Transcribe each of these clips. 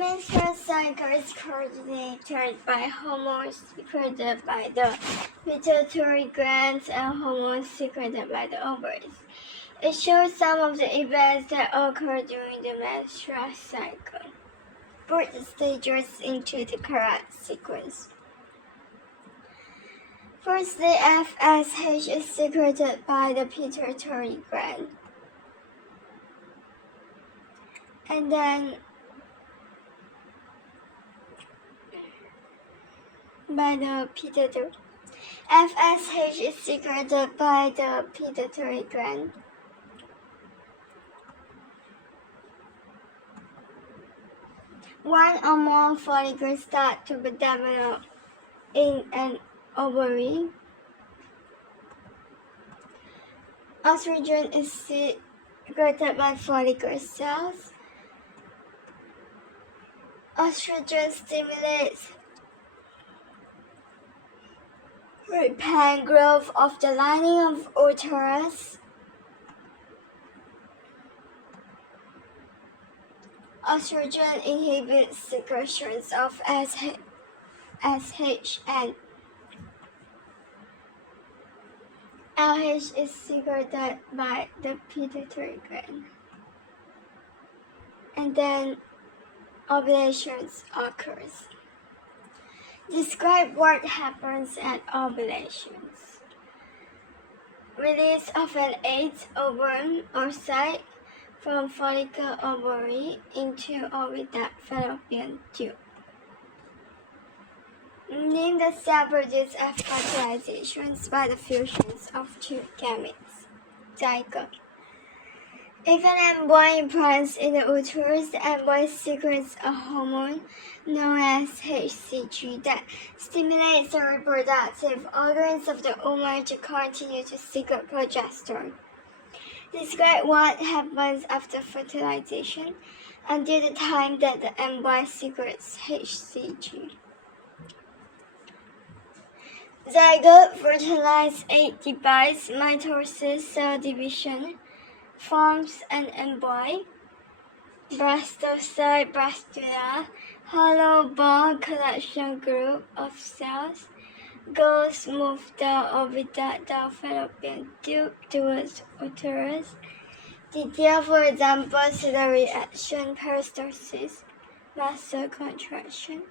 menstrual cycle is coordinated by hormones secreted by the pituitary glands and hormones secreted by the ovaries. It shows some of the events that occur during the menstrual cycle. Put the stages into the correct sequence. Firstly, FSH is secreted by the pituitary gland. And then by the pituitary. FSH is secreted by the pituitary gland. One or more follicles start to be developed in an ovary. Estrogen is secreted by follicle cells. Estrogen stimulates rapid growth of the lining of uterus. Estrogen inhibits secretions of SH and LH is secreted by the pituitary gland. And then ovulations occurs. Describe what happens at ovulations. Release of an egg, ovum, or sac from follicle ovary into oviduct fallopian tube. Name the cell produced after fertilizations by the fusions of two gametes. Zygote. If an embryo implants in the uterus, the embryo secretes a hormone known as HCG that stimulates the reproductive organs of the woman to continue to secrete progesterone. Describe what happens after fertilization until the time that the embryo secretes HCG. Zygote, fertilized egg divides, mitosis, cell division, forms an embryo. Blastocyte, blastula, hollow ball collection group of cells. Goals move the oviduct down fallopian tube towards uterus. Detail, for example, ciliary action, peristalsis, muscle contraction.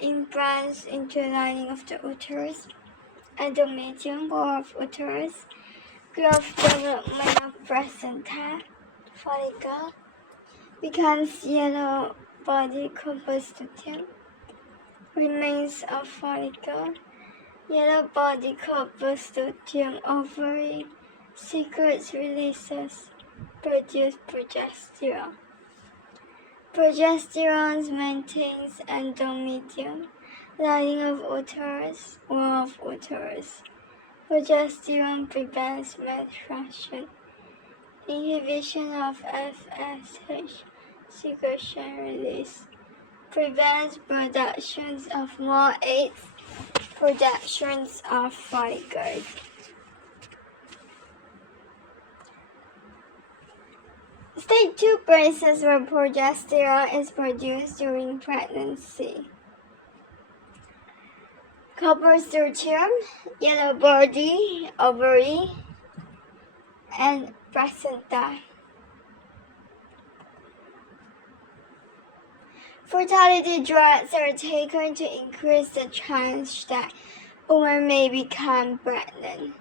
Implants into lining of the uterus. Endometrium, wall of uterus. Growth development of placenta. Follicle becomes yellow body corpuscle. Remains of follicle. Yellow body corpuscle ovary. Secrets releases. Produce progesterone. Progesterone maintains endometrium, lining of uterus, wall of uterus. Progesterone prevents menstruation. Inhibition of FSH secretion release prevents productions of more eggs, productions of follicles. Stage 2 places where progesterone is produced during pregnancy. Corpusculum, yellow body, ovary, and placenta. Fertility drugs are taken to increase the chance that women may become pregnant.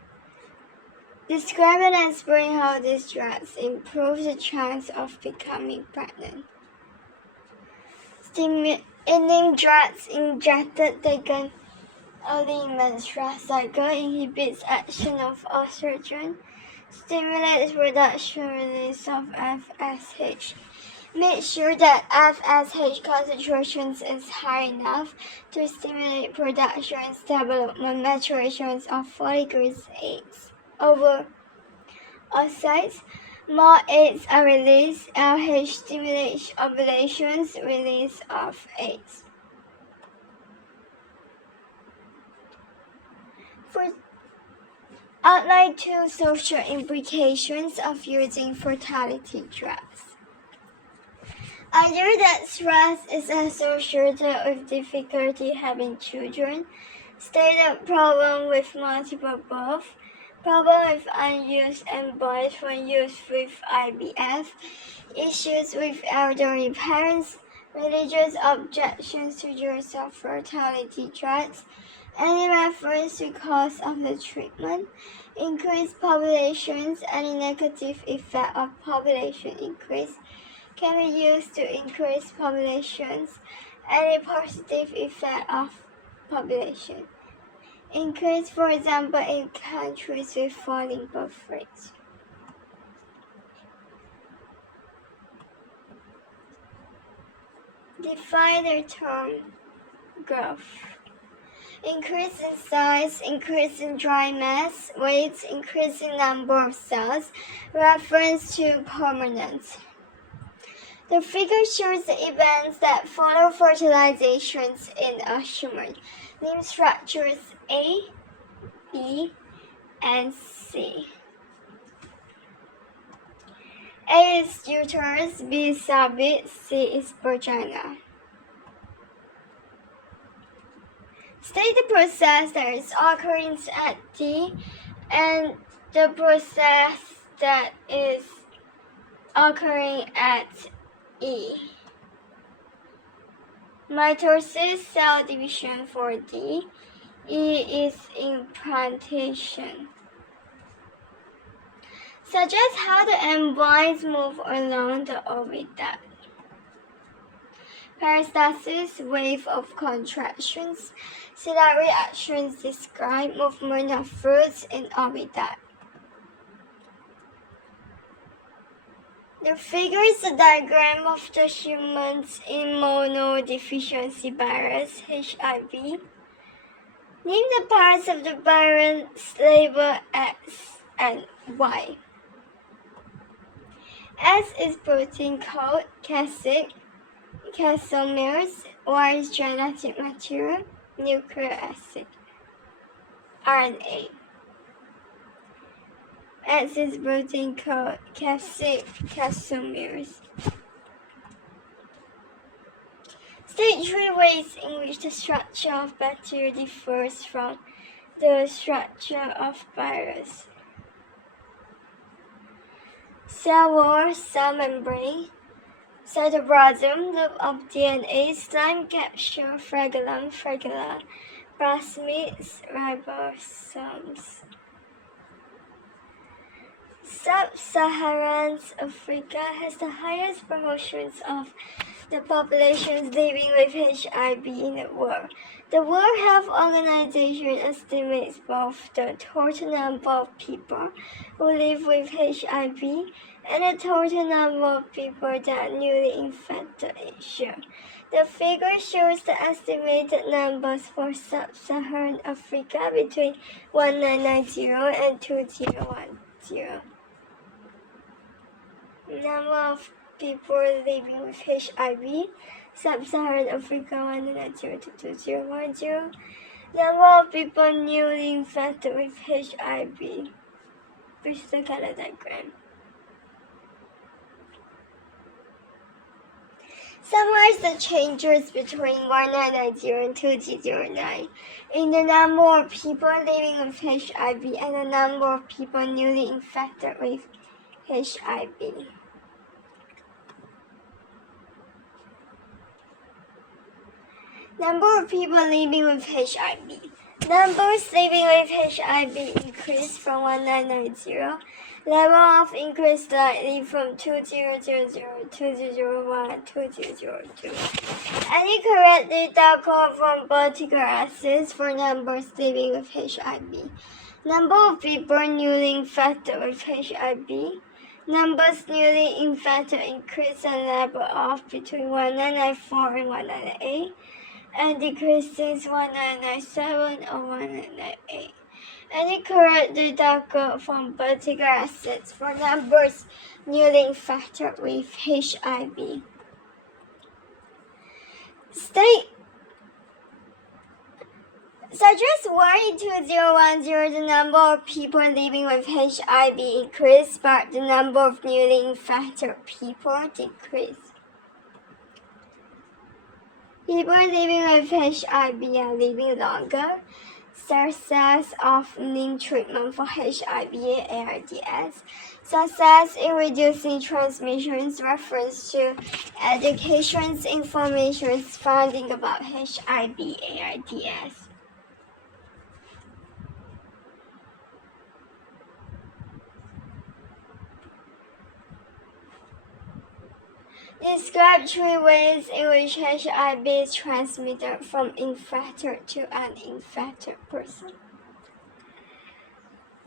Describe and explain how these drugs improve the chance of becoming pregnant. Stimulating drugs injected taken early in menstrual cycle inhibits action of estrogen, stimulates production release of FSH. Make sure that FSH concentrations is high enough to stimulate production, development, maturations of follicles, eggs, oocytes. More eggs are released. LH stimulates ovulations, release of eggs. Outline 2 social implications of using fertility drugs. Either that stress is associated with difficulty having children, state a problem with multiple birth, problem with unused embryos when used with IVF, issues with elderly parents, religious objections to use of fertility drugs, any reference to cause of the treatment, increased populations, any negative effect of population increase can be used to increase populations, any positive effect of population increase, for example, in countries with falling birth rates. Define the term growth. Increase in size, increase in dry mass, weight, increase in number of cells, reference to permanence. The figure shows the events that follow fertilizations in a human. Name structures A, B, and C. A is uterus, B is cervix, C is vagina. State the process that is occurring at D and the process that is occurring at E. Mitosis, cell division for D. E is implantation. Suggest how the embryos move along the oviduct. Peristalsis, wave of contractions. Cell reactions describe movement of fluids in oviduct. The figure is a diagram of the human immunodeficiency virus, HIV. Name the parts of the virus labeled X and Y. S is protein code, capsid, casomeres. Y is genetic material, nucleic acid, RNA. X is protein code, capsid, casomeres. State 3 ways in which the structure of bacteria differs from the structure of virus. Cell wall, cell membrane, cytoplasm, loop of DNA, slime capsule, flagellum, flagella, plasmids, ribosomes. Sub-Saharan Africa has the highest proportions of the populations living with HIV in the world. The World Health Organization estimates both the total number of people who live with HIV and the total number of people that are newly infected each year. The figure shows the estimated numbers for Sub-Saharan Africa between 1990 and 2010. Number of people living with HIV, Sub-Saharan Africa 1990 to 2010. Number of people newly infected with HIV. This is the color diagram. Summarize the changes between 1990 and 2009 in the number of people living with HIV and the number of people newly infected with HIV. Number of people living with HIV. Numbers living with HIV increased from 1990. Level of increase slightly from 2000, 2001, 2002. Any correct data come from particular assets for numbers living with HIV. Number of people newly infected with HIV. Numbers newly infected increased and level off between 1994 and 1998. And decreased since 1997 or 1998. Any correct data come from particular assets for numbers newly infected with HIV. Suggest why in 2010 the number of people living with HIV increased, but the number of newly infected people decreased. People living with HIV are living longer. Success of new treatment for HIV/AIDS. Success in reducing transmissions. Reference to education's information finding about HIV/AIDS. Describe 3 ways in which HIV is transmitted from infected to uninfected person.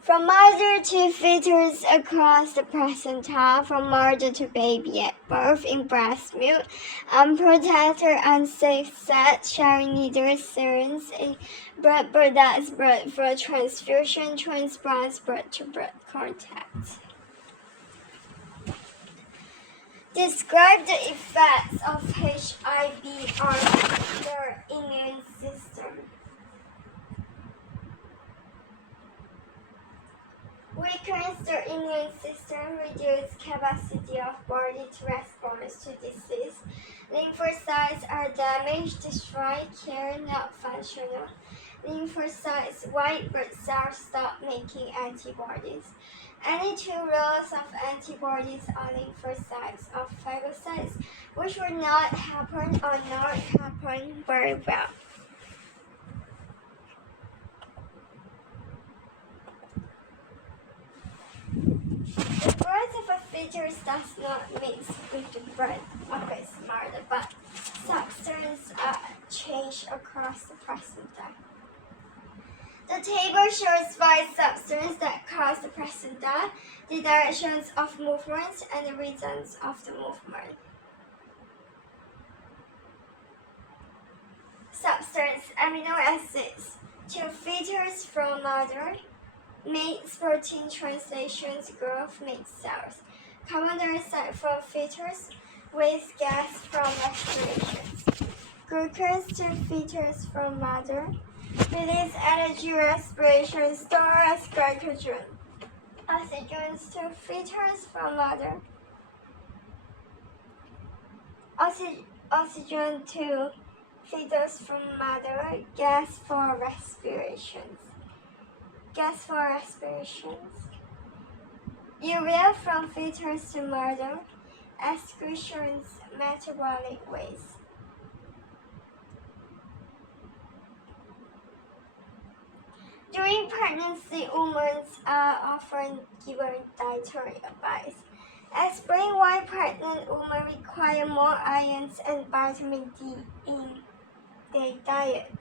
From mother to fetus across the placenta, from mother to baby at birth in breast milk, unprotected, unsafe sex, sharing needles, syringes, blood products, blood for transfusion, transplants, blood-to-blood contact. Describe the effects of HIV on the immune system. Weakens the immune system, reduces capacity of body to respond to disease. Lymphocytes are damaged, destroyed, killed, not functional. Lymphocytes, white blood cells stop making antibodies. Any 2 rows of antibodies are lymphocytes of phagocytes, which will not happen or not happen very well. The blood of a fetus does not mix with the blood of its mother, but substances are changed across the placenta. The table shows 5 substances that cause the placenta, the directions of movement, and the reasons of the movement. Substance amino acids to fetus from mother, makes protein translations, growth makes cells. Carbon dioxide from fetus, waste gas from respirations. Glucose to fetus from mother, release energy respiration, store as glycogen. Oxygen to fetus from mother. Oxygen to fetus from mother, gas for respirations. Urea from fetus to mother, excretions, metabolic waste. During pregnancy, women are often given dietary advice. Explain why pregnant women require more iron and vitamin D in their diet.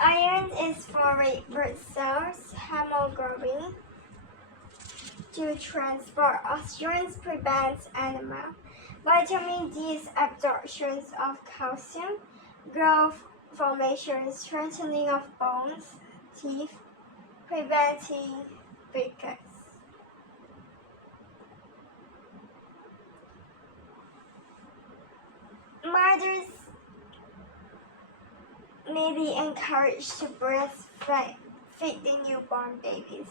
Iron is for red blood cells, hemoglobin, to transport oxygen, prevents anemia. Vitamin D is absorption of calcium, growth, formation, strengthening of bones, teeth, preventing rickets. Mothers may be encouraged to breastfeed the newborn babies.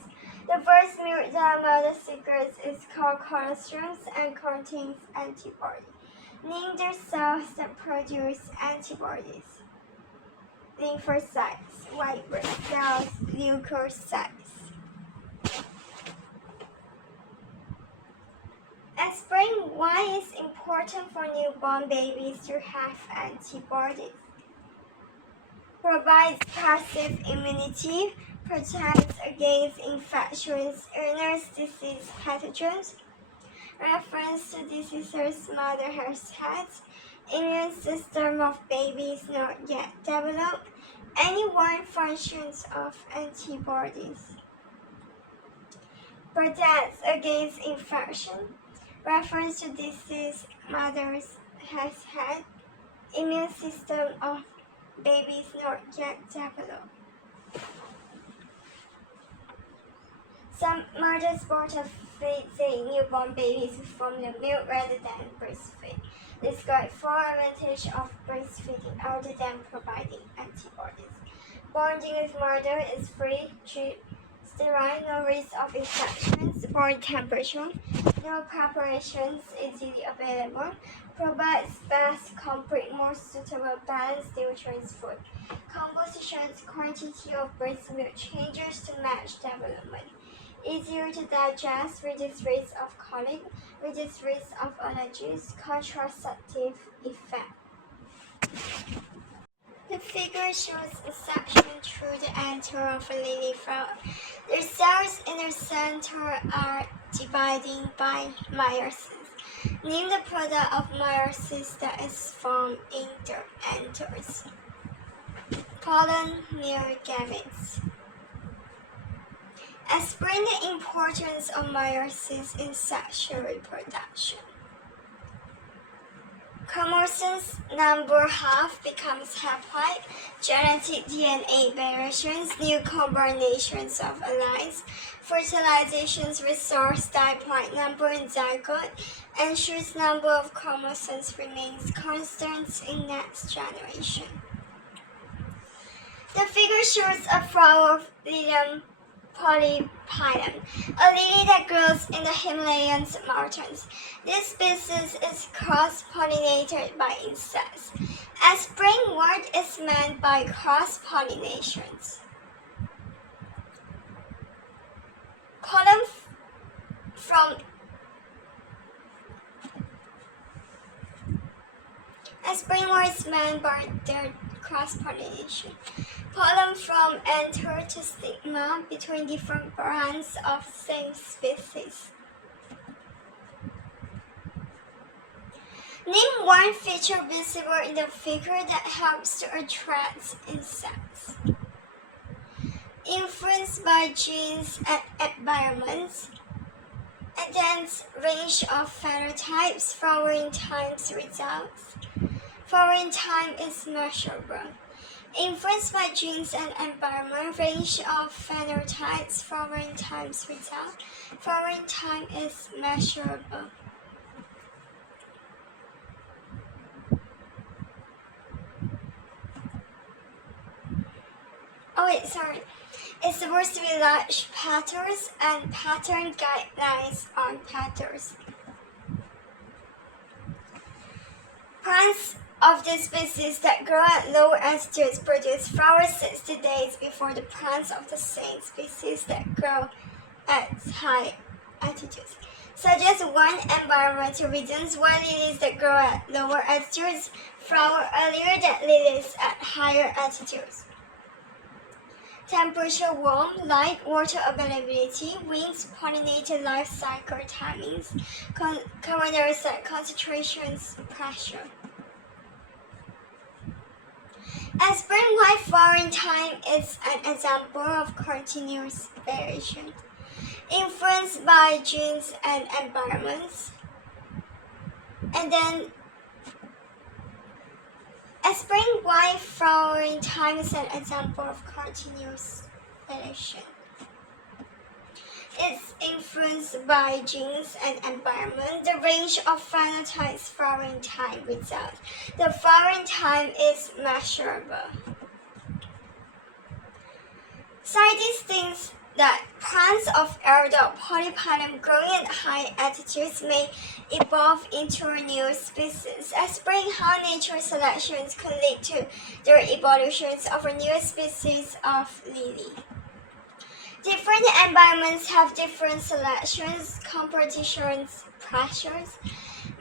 The first milk that mother secretes is called colostrum and contains antibody. Name the cells that produce antibodies. Lymphocytes, white blood cells, leukocytes. Explain why it's important for newborn babies to have antibodies. Provides passive immunity, protects against infections, illness, disease pathogens. Reference to diseases mother has had. Immune system of babies not yet developed. Any one functions of antibodies. Protects against infection. Reference to disease mothers has had. Immune system of babies not yet developed. Some mothers bottle-feed their newborn babies with formula milk rather than breastfeed. Describe 4 advantages of breastfeeding other than providing antibodies. Bonding with mother is free, cheap, sterile, no risk of infections or temperature, no preparations easily available, provides best, complete, more suitable, balanced nutrients food. Compositions, quantity of breast milk changes to match development. Easier to digest, reduced risk of colic, reduced risk of allergies, contraceptive effect. The figure shows a section through the anther of a lily flower. The cells in the center are dividing by meiosis. Name the product of meiosis that is found in the anthers. Pollen, male gametes. Explain the importance of meiosis in sexual reproduction. Chromosomes number half becomes haploid, genetic DNA variations, new combinations of allies, fertilizations restores diploid number in zygote, ensures number of chromosomes remains constant in next generation. The figure shows a flower of Lilium polypilum, a lily that grows in the Himalayan mountains. This species is cross-pollinated by insects. Explain what is meant by cross-pollinations. Pollen from Explain what is meant by their cross-pollination. Pollen from anther to stigma between different plants of same species. Name one feature visible in the figure that helps to attract insects. Influenced by genes and environments. A dense range of phenotypes, flowering times results. Flowering time is measurable. Influenced by genes and environment, range of phenotypes, flowering times result. Flowering time is measurable. It's supposed to be large petals and pattern guidelines on petals. Plants of this species that grow at low altitudes produce flowers 60 days before the plants of the same species that grow at high altitudes. Suggest one environmental reasons why lilies that grow at lower altitudes flower earlier than lilies at higher altitudes. Temperature, warm, light, water availability, winds, pollinator life cycle timings, carbon dioxide concentrations, pressure. Explain why flowering time is an example of continuous variation, influenced by genes and environments. And then explain why flowering time is an example of continuous variation. It's influenced by genes and environment. The range of phenotypes flowering time results. The flowering time is measurable. Scientists think that plants of elder polypilum growing at high altitudes may evolve into a new species. Explain how natural selections could lead to the evolutions of a new species of lily. Different environments have different selections, competitions, pressures.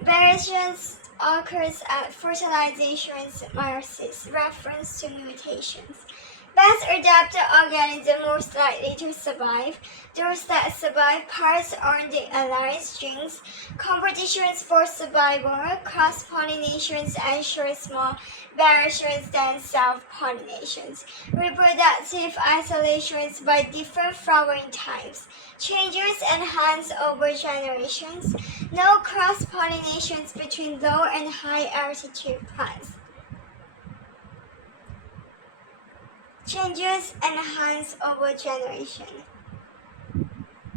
Variations occurs at fertilizations, meiosis, reference to mutations. Best adapted organisms most likely to survive. Those that survive pass on the alliance genes. Competitions for survival, cross-pollinations ensure small variations than self-pollinations. Reproductive isolations by different flowering types. Changes enhance over generations. No cross-pollinations between low and high altitude plants. Changes enhance over generation.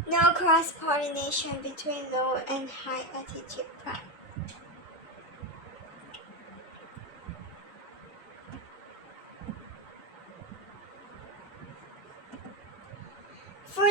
No cross-pollination between low and high altitude plants. For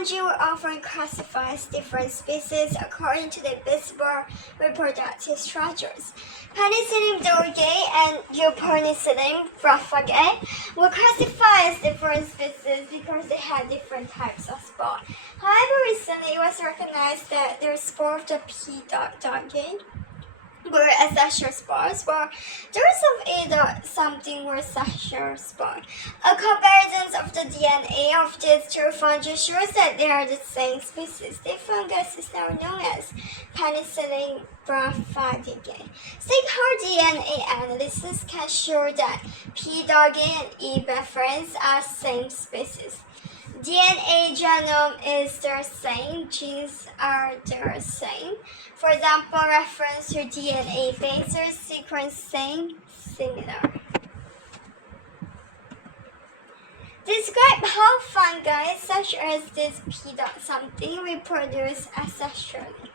fungi were often classified as different species according to their visible reproductive structures. Penicillium dorgii and Eupenicillium brafagae were classified as different species because they had different types of spore. However, recently it was recognized that the spore of the P. dorgii were asexual spores, while the rest of either something were sexual spores. A comparison of the DNA of these two fungi shows that they are the same species. The fungus is now known as Penicillium brafagae. Stakeholder DNA analysis can show that P. dorgii and E. bifrons are same species. DNA genome is the same, genes are the same. For example, reference to DNA bases sequencing similar. Describe how fungi such as this P. something reproduce asexually.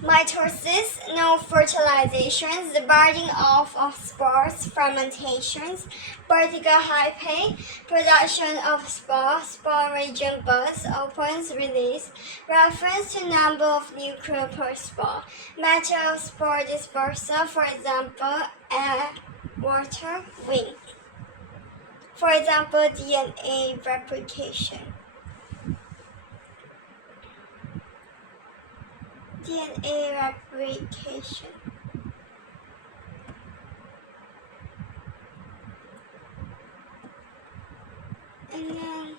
Mitosis, no fertilizations, the budding off of spores, fermentations, vertical hyphae, production of spore, spore region burst, opens, release, reference to number of nuclei per spore, method of spore dispersal, for example, air, water, wind. For example, DNA replication. DNA replication. And then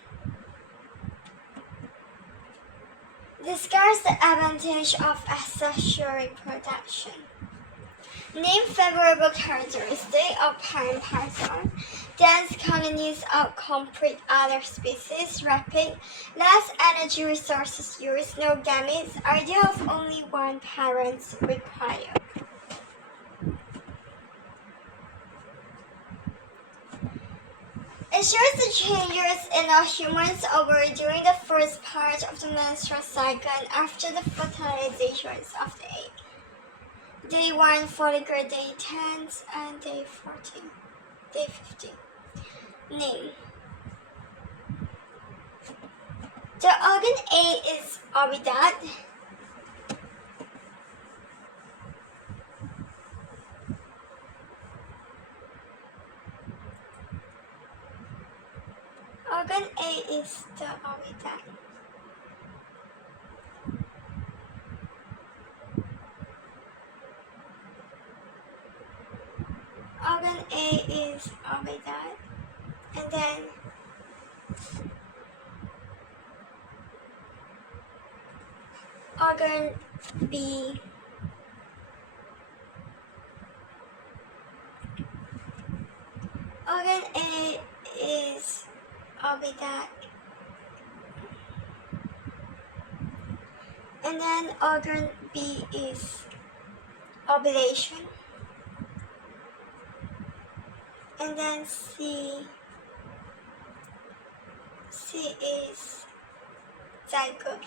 discuss the advantage of asexual reproduction. Name favorable characteristics of parent parasite. Dense colonies outcompete other species, rapid, less energy resources used, no gametes, ideal of only one parent required. It shows the changes in our humans over during the first part of the menstrual cycle and after the fertilizations of the egg. Day 1 follicle, day 10 and day 14, day 15. Name. The organ A is oviduct. Organ A is the oviduct. Organ A is oviduct, and then organ B organ A is oviduct, and then organ B is ovulation, and then C is zygote.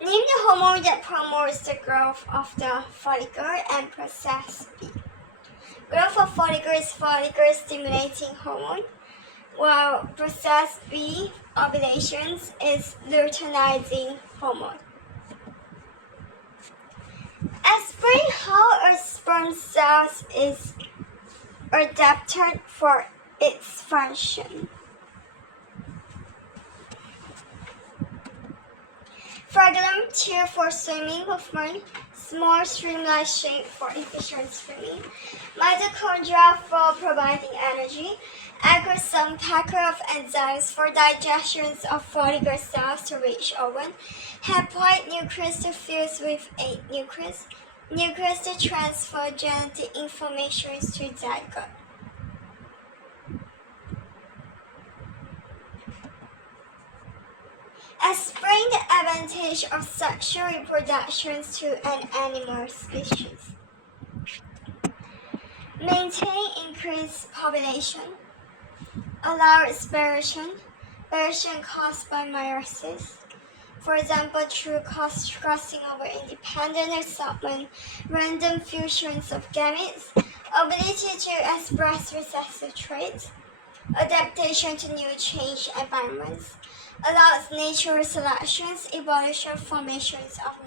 Name the hormone that promotes the growth of the follicle and process B. Growth of follicle is follicle stimulating hormone, while process B, ovulations, is luteinizing hormone. Explain how a sperm cell is adapted for its function. Flagellum tube for swimming movement, small streamline shape for efficient swimming, mitochondria for providing energy, agrosome packer of enzymes for digestion of follicle cells to reach ovum, haploid nucleus to fuse with a nucleus, nucleus to transfer genetic information to zygote. Explain the advantage of sexual reproduction to an animal species. Maintain increased population. Allow respiration caused by meiosis. For example, through crossing over independent assortment, random fusions of gametes, ability to express recessive traits, adaptation to new change environments, allows natural selections, evolution, formations of